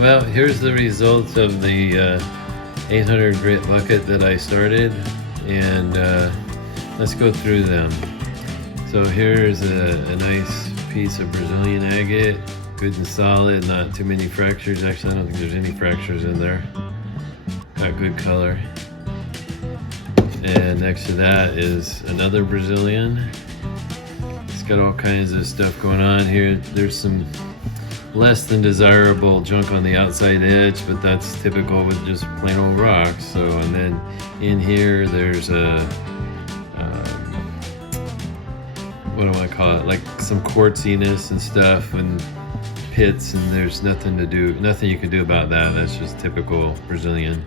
Well, here's the results of the 800 grit bucket that I started, and let's go through them. So here's a nice piece of Brazilian agate, good and solid, not too many fractures. Actually, I don't think there's any fractures in there. Got good color. And next to that is another Brazilian. It's got all kinds of stuff going on here. There's some less than desirable junk on the outside edge, but that's typical with just plain old rocks. So, and then in here there's a what do I call it, like some quartziness and stuff and pits, and there's nothing you can do about that. That's just typical Brazilian.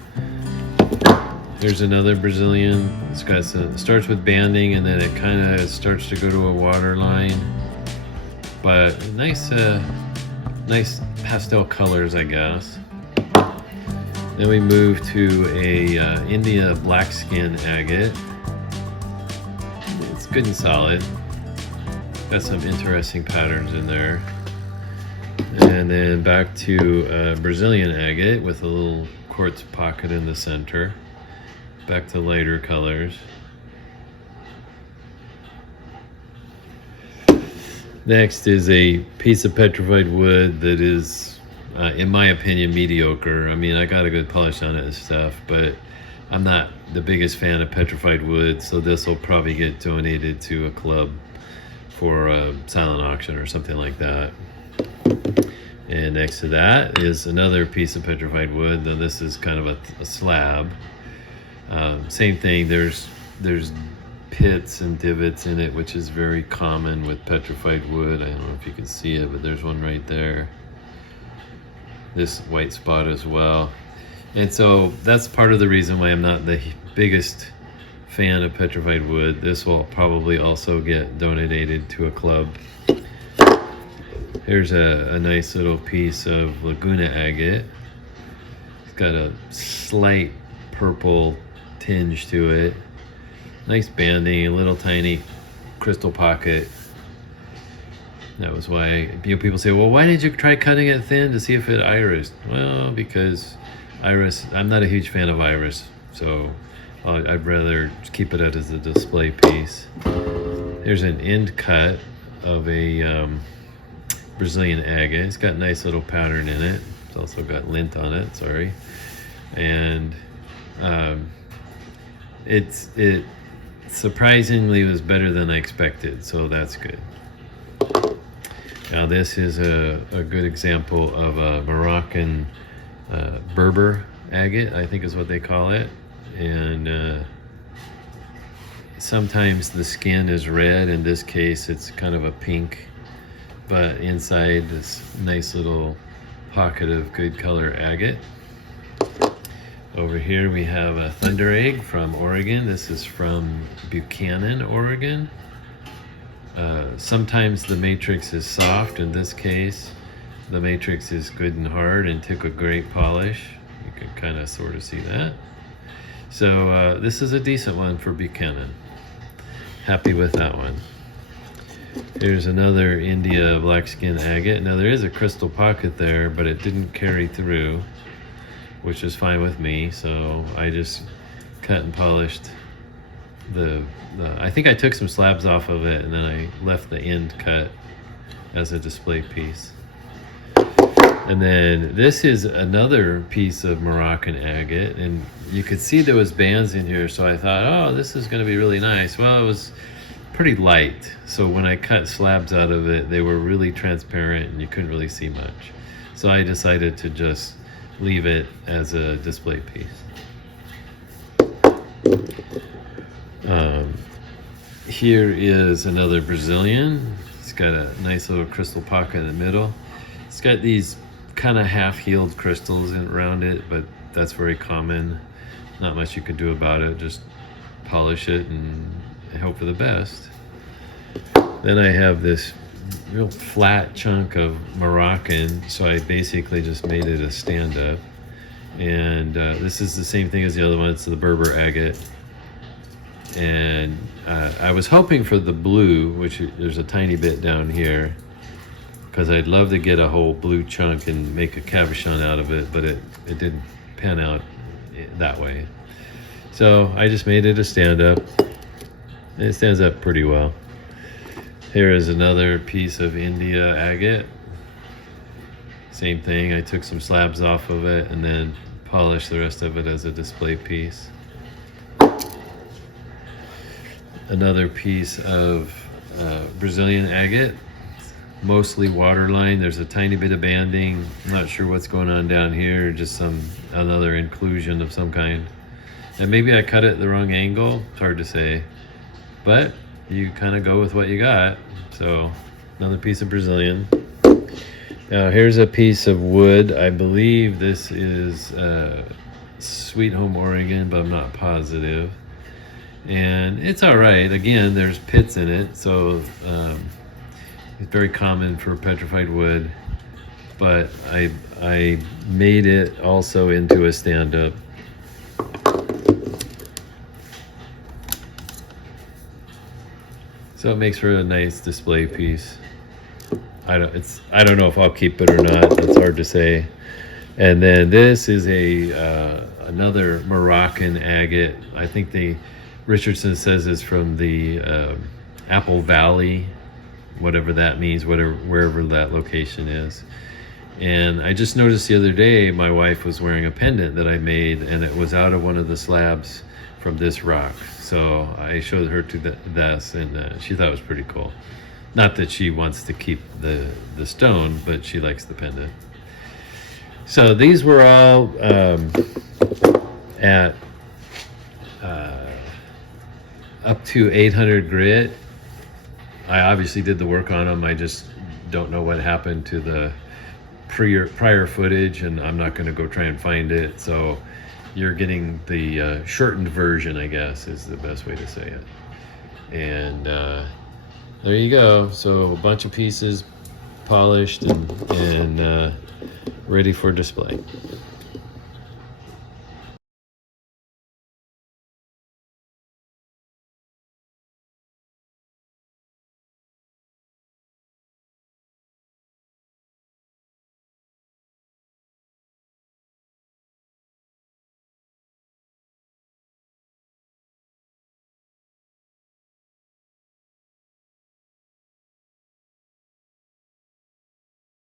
There's another Brazilian. It's got some, starts with banding and then it kind of starts to go to a water line, but nice pastel colors, I guess. Then we move to a India black skin agate. It's good and solid. Got some interesting patterns in there. And then back to Brazilian agate with a little quartz pocket in the center. back to lighter colors. Next is a piece of petrified wood that is, in my opinion, mediocre. I mean, I got a good polish on it and stuff, but I'm not the biggest fan of petrified wood, so this will probably get donated to a club for a silent auction or something like that. And next to that is another piece of petrified wood. Now this is kind of a slab. Same thing, there's pits and divots in it, which is very common with petrified wood. I don't know if you can see it, but there's one right there. This white spot as well. And so that's part of the reason why I'm not the biggest fan of petrified wood. This will probably also get donated to a club. Here's a nice little piece of Laguna agate. It's got a slight purple tinge to it. Nice banding, a little tiny crystal pocket. That was why people say, well, why did you try cutting it thin to see if it irised? Well, because iris, I'm not a huge fan of iris, so I'd rather keep it out as a display piece. There's an end cut of a Brazilian agate. It's got a nice little pattern in it. It's also got lint on it, sorry. And it surprisingly was better than I expected, so that's good. Now this is a good example of a Moroccan Berber agate, I think is what they call it. And sometimes the skin is red. In this case, it's kind of a pink, but inside this nice little pocket of good color agate. Over here we have a thunder egg from Oregon. This is from Buchanan, Oregon. Sometimes the matrix is soft. In this case, the matrix is good and hard and took a great polish. You can kind of sort of see that. So this is a decent one for Buchanan. Happy with that one. Here's another India blackskin agate. Now there is a crystal pocket there, but it didn't carry through, which is fine with me. So I just cut and polished I think I took some slabs off of it, and then I left the end cut as a display piece. And then this is another piece of Moroccan agate, and you could see there was bands in here, so I thought, oh, this is going to be really nice. Well, it was pretty light, so when I cut slabs out of it, they were really transparent and you couldn't really see much. So I decided to just leave it as a display piece. Here is another Brazilian. It's got a nice little crystal pocket in the middle. It's got these kind of half-healed crystals around it, but that's very common. Not much you can do about it. Just polish it and hope for the best. Then I have this real flat chunk of Moroccan, so I basically just made it a stand-up. And this is the same thing as the other one. It's the Berber agate. And I was hoping for the blue, which there's a tiny bit down here, because I'd love to get a whole blue chunk and make a cabochon out of it, but it didn't pan out that way. So I just made it a stand-up. It stands up pretty well. Here is another piece of India agate. Same thing, I took some slabs off of it and then polished the rest of it as a display piece. Another piece of Brazilian agate, mostly waterline. There's a tiny bit of banding. I'm not sure what's going on down here, just another inclusion of some kind. And maybe I cut it the wrong angle, it's hard to say. But you kind of go with what you got. So another piece of Brazilian. Now here's a piece of wood. I believe this is Sweet Home, Oregon, but I'm not positive. And it's all right. Again, there's pits in it, so it's very common for petrified wood. But I made it also into a stand-up. So it makes for a nice display piece. I don't know if I'll keep it or not. That's hard to say. And then this is a another Moroccan agate. I think Richardson says it's from the Apple Valley, whatever that means, wherever that location is. And I just noticed the other day my wife was wearing a pendant that I made, and it was out of one of the slabs from this rock. So I showed her to this, and she thought it was pretty cool. Not that she wants to keep the stone, but she likes the pendant. So these were all at up to 800 grit. I obviously did the work on them. I just don't know what happened to the prior footage, and I'm not going to go try and find it. So you're getting the shortened version, I guess, is the best way to say it. And there you go. So a bunch of pieces polished and ready for display.